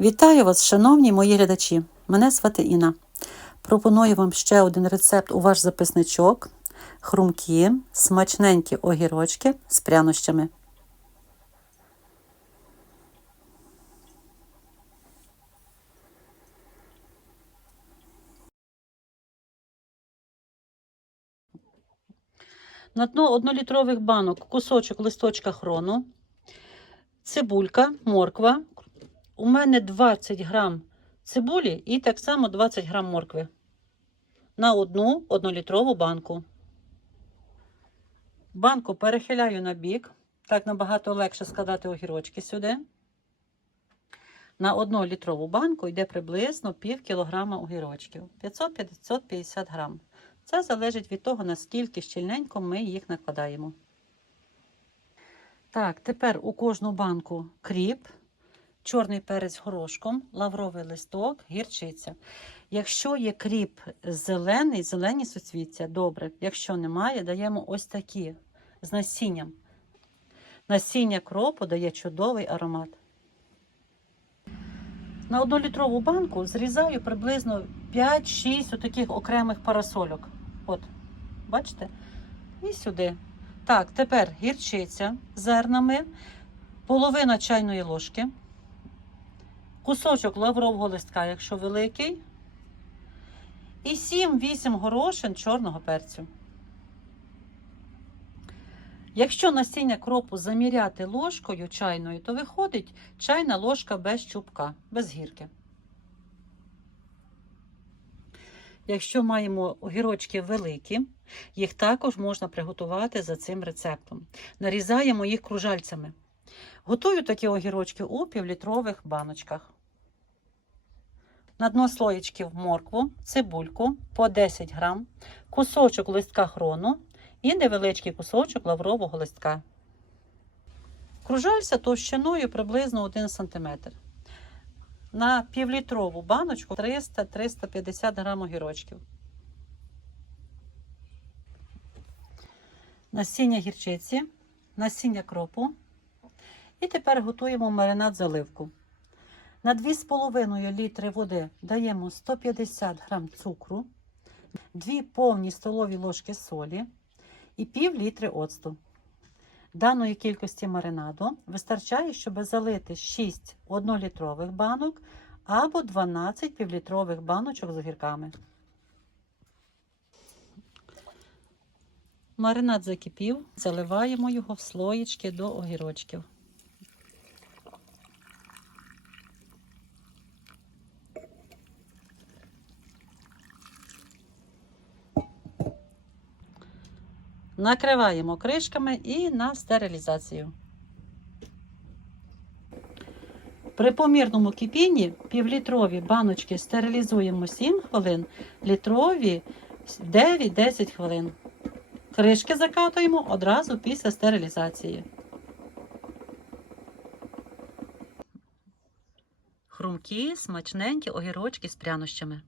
Вітаю вас, шановні мої глядачі! Мене звати Інна. Пропоную вам ще один рецепт у ваш записничок: хрумкі, смачненькі огірочки з прянощами. На дно однолітрових банок кусочок листочка хрону, цибулька, морква. У мене 20 грам цибулі і так само 20 грам моркви на одну однолітрову банку. Банку перехиляю на бік. Так набагато легше складати огірочки сюди. На одну літрову банку йде приблизно пів кілограма огірочків. 500-550 грам. Це залежить від того, наскільки щільненько ми їх накладаємо. Так, тепер у кожну банку кріп, чорний перець горошком, лавровий листок, гірчиця. Якщо є кріп зелений, зелені суцвіття, добре. Якщо немає, даємо ось такі з насінням. Насіння кропу дає чудовий аромат. На однолітрову банку зрізаю приблизно 5-6 отаких окремих парасольок. От, бачите? І сюди. Так, тепер гірчиця зернами, половина чайної ложки, кусочок лаврового листка, якщо великий, і 7-8 горошин чорного перцю. Якщо насіння кропу заміряти ложкою чайною, то виходить чайна ложка без чубка, без гірки. Якщо маємо огірочки великі, їх також можна приготувати за цим рецептом. Нарізаємо їх кружальцями. Готую такі огірочки у півлітрових баночках. На дно слоєчків моркву, цибульку по 10 грам, кусочок листка хрону і невеличкий кусочок лаврового листка. Кружальця товщиною приблизно 1 см. На півлітрову баночку 300-350 грам огірочків. Насіння гірчиці, насіння кропу. І тепер готуємо маринад заливку. На 2,5 літри води даємо 150 грам цукру, 2 повні столові ложки солі і пів літри оцту. Даної кількості маринаду вистачає, щоб залити 6 1-літрових банок або 12 півлітрових баночок з огірками. Маринад закипів, заливаємо його в слоєчки до огірочків. Накриваємо кришками і на стерилізацію. При помірному кипінні півлітрові баночки стерилізуємо 7 хвилин, літрові 9-10 хвилин. Кришки закатуємо одразу після стерилізації. Хрумкі, смачненькі огірочки з прянощами.